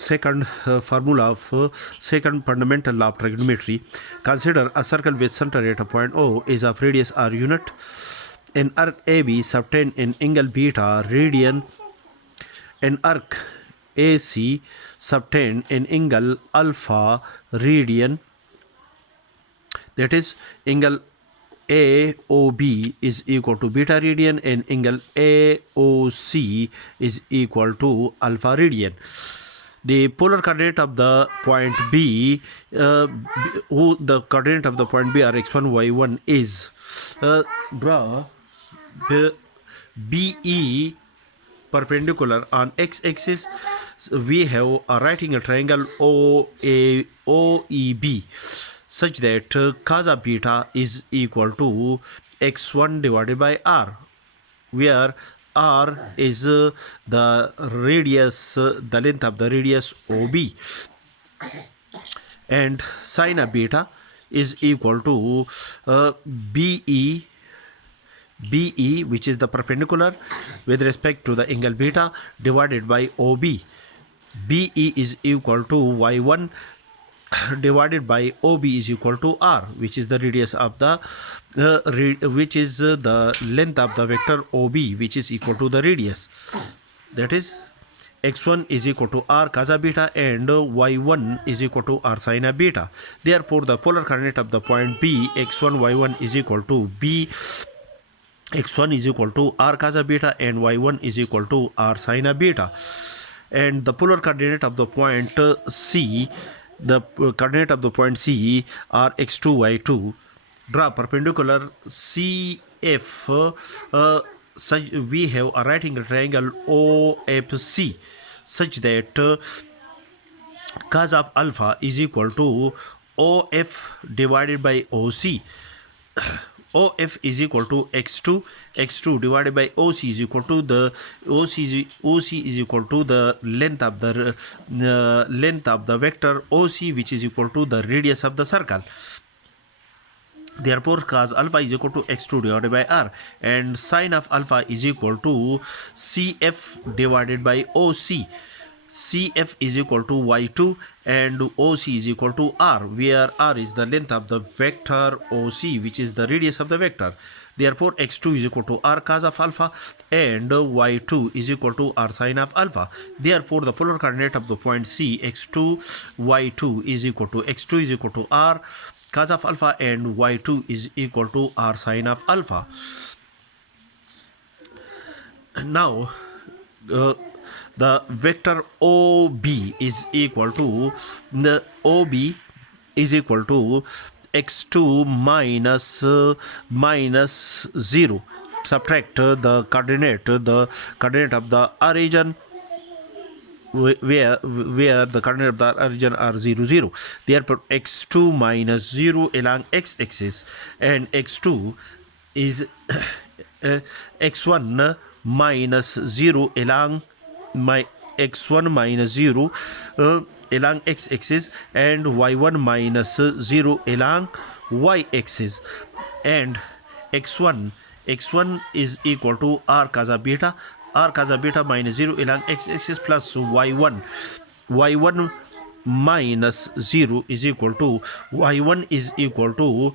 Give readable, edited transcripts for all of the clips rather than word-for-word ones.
second formula of second fundamental law of trigonometry. Consider a circle with center at a point O is of radius r unit. An arc AB subtend an angle beta radian. An arc AC subtend an angle alpha radian. That is, angle AOB is equal to beta radian and angle AOC is equal to alpha radian. The polar coordinate of the point B, the coordinate of the point B are x1, y1 is, draw the BE perpendicular on x-axis. We have a right angle triangle OEB such that cos of beta is equal to x1 divided by r, where r is the radius, the length of the radius OB, and sine of beta is equal to BE, which is the perpendicular with respect to the angle beta, divided by OB. BE is equal to y1 divided by OB is equal to r, which is the radius of the which is the length of the vector OB, which is equal to the radius. That is, x1 is equal to r cos of beta and y1 is equal to r sin of beta. Therefore, the polar coordinate of the point B, x1, y1 is equal to B. x1 is equal to r cos of beta and y1 is equal to r sin of beta. And the polar coordinate of the point C, the coordinate of the point C are x2, y2. Draw perpendicular CF. Such we have a right angle triangle OFC such that cos of alpha is equal to OF divided by OC. OF is equal to x2 divided by OC is equal to the OC is equal to the length of the vector OC, which is equal to the radius of the circle. Therefore, cos alpha is equal to x2 divided by r, and sine of alpha is equal to CF divided by OC. CF is equal to y2 and OC is equal to r, where r is the length of the vector OC, which is the radius of the vector. Therefore, x2 is equal to r cos of alpha and y2 is equal to r sin of alpha. Therefore, the polar coordinate of the point C, x2, y2 is equal to x2 is equal to r cos of alpha and y2 is equal to r sin of alpha. Now, the vector OB is equal to x2 minus 0. Subtract the coordinate of the origin, where the coordinate of the origin are 0, 0. Therefore, x2 minus 0 along x-axis, and x2 is x1 minus 0 along x1 minus 0 along x-axis, and y1 minus 0 along y-axis, and x1 is equal to r cos of beta minus 0 along x-axis plus y1 minus 0 is equal to y1 is equal to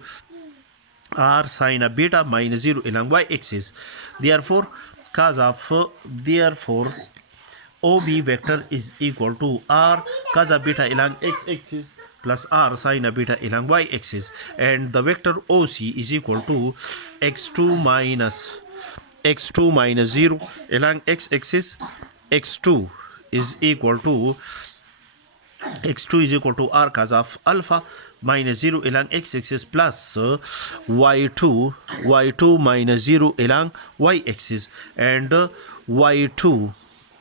r sin of beta minus 0 along y-axis. Therefore, OB vector is equal to r cos of beta along x-axis plus r sin of beta along y-axis, and the vector OC is equal to x2 minus 0 along x-axis. x2 is equal to r cos of alpha minus 0 along x-axis plus y2 minus 0 along y-axis, and y2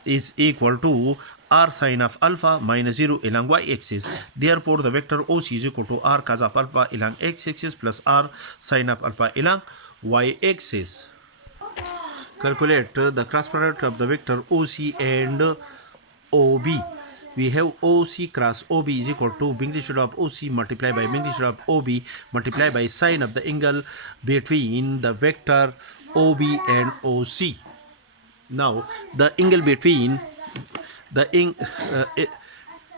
is equal to r sin of alpha minus 0 along y-axis. Therefore, the vector OC is equal to r cos of alpha along x-axis plus r sin of alpha along y-axis. Calculate the cross product of the vector OC and OB. We have OC cross OB is equal to magnitude of OC multiplied by magnitude of OB multiplied by sine of the angle between the vector OB and OC. Now, the angle between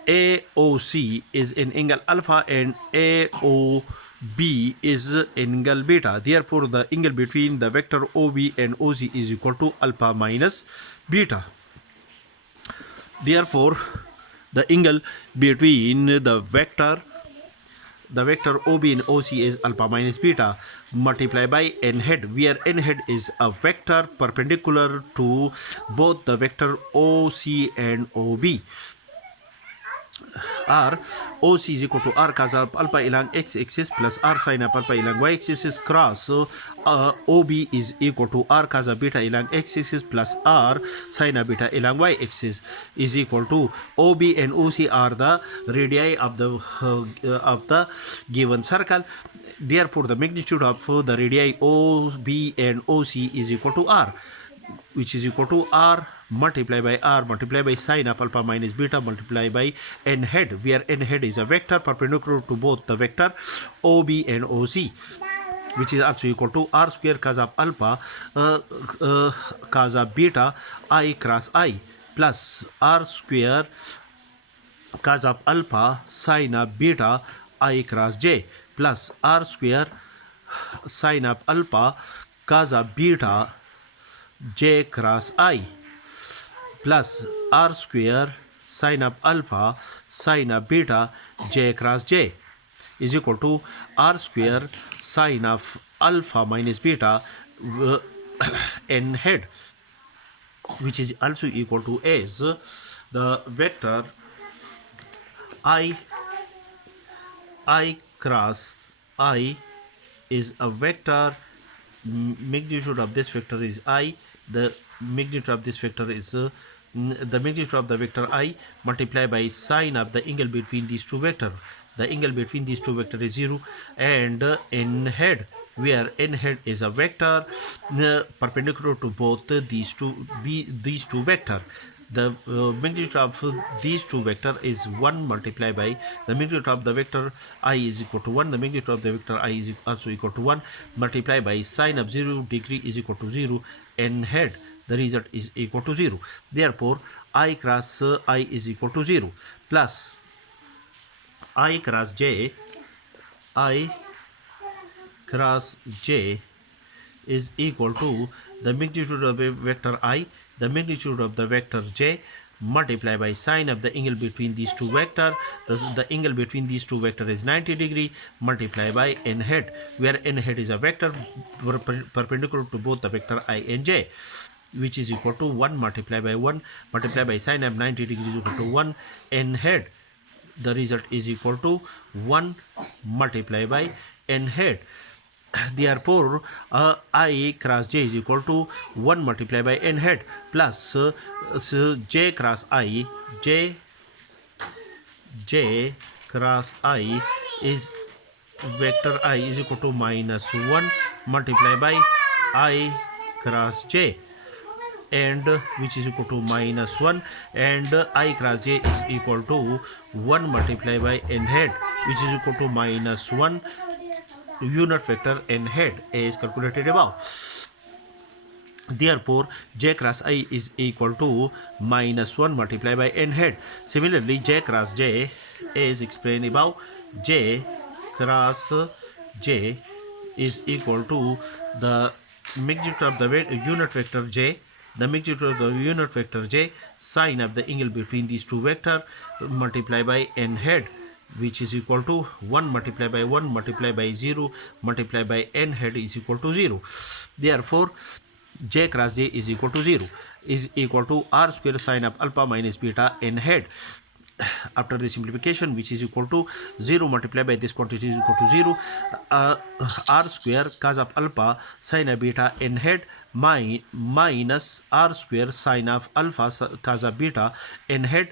AOC is in angle alpha and AOB is angle beta. Therefore, the angle between the vector OB and OC is equal to alpha minus beta. Therefore, the angle between the vector OB and OC is alpha minus beta multiplied by n head, where n head is a vector perpendicular to both the vector OC and OB. R OC is equal to R cos of alpha along x axis plus R sin of alpha along y axis cross OB is equal to R cos of beta along x axis plus R sin of beta along y axis is equal to OB and OC are the radii of the given circle. Therefore, the magnitude of the radii OB and OC is equal to R, which is equal to R multiplied by sine of alpha minus beta multiplied by n head, where n head is a vector perpendicular to both the vector OB and OC, which is also equal to R square cos of alpha cos of beta I cross I plus R square cos of alpha sine of beta I cross j plus R square sine of alpha cos of beta j cross I plus R square sine of alpha sine of beta j cross j is equal to R square sine of alpha minus beta n head, which is also equal to as the vector I cross I is a vector. Magnitude of this vector is I. The magnitude of this vector is the magnitude of the vector I multiplied by sine of the angle between these two vectors. The angle between these two vectors is 0, and n head, where n head is a vector perpendicular to both these two vectors. The magnitude of these two vectors is 1 multiplied by the magnitude of the vector I is equal to 1. The magnitude of the vector I is also equal to 1 multiplied by sine of 0 degree is equal to 0 n head. The result is equal to 0. Therefore, I cross I is equal to 0 plus I cross j is equal to the magnitude of a vector I, the magnitude of the vector j multiplied by sine of the angle between these two vectors. The angle between these two vectors is 90 degree multiplied by n head, where n head is a vector perpendicular to both the vector I and j, which is equal to 1 multiplied by 1 multiplied by sine of 90 degrees is equal to 1 n head. The result is equal to 1 multiplied by n head. Therefore, I cross j is equal to 1 multiplied by n head plus j cross I, j cross I is vector I is equal to minus 1 multiplied by I cross j, and which is equal to minus 1, and I cross j is equal to 1 multiplied by n head, which is equal to minus 1 unit vector n head as calculated above. Therefore, j cross I is equal to minus 1 multiplied by n head. Similarly, j cross j is explained above. J cross j is equal to the magnitude of the unit vector j, the magnitude of the unit vector j, sine of the angle between these two vectors multiplied by n head, which is equal to 1 multiplied by 1 multiplied by 0 multiplied by n head is equal to 0. Therefore, j cross j is equal to 0 is equal to R square sine of alpha minus beta n head. After the simplification, which is equal to 0 multiplied by this quantity is equal to 0, R square cos of alpha sine of beta n head minus R square sine of alpha cos of beta n head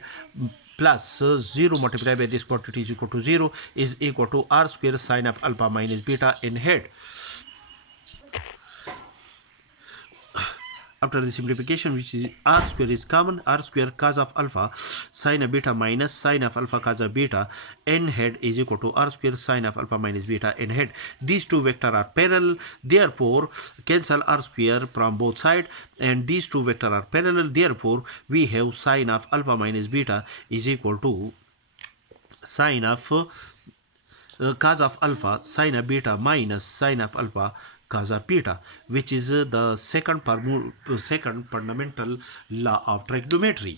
plus 0 multiplied by this quantity is equal to 0 is equal to R square sine of alpha minus beta n head. After the simplification, which is R square is common, R square cos of alpha sine of beta minus sine of alpha cos of beta n head is equal to R square sine of alpha minus beta n head. These two vectors are parallel, therefore cancel R square from both sides, and these two vectors are parallel, therefore we have sine of alpha minus beta is equal to sine of cos of alpha sine of beta minus sine of alpha cos of beta, which is the second fundamental law of trigonometry.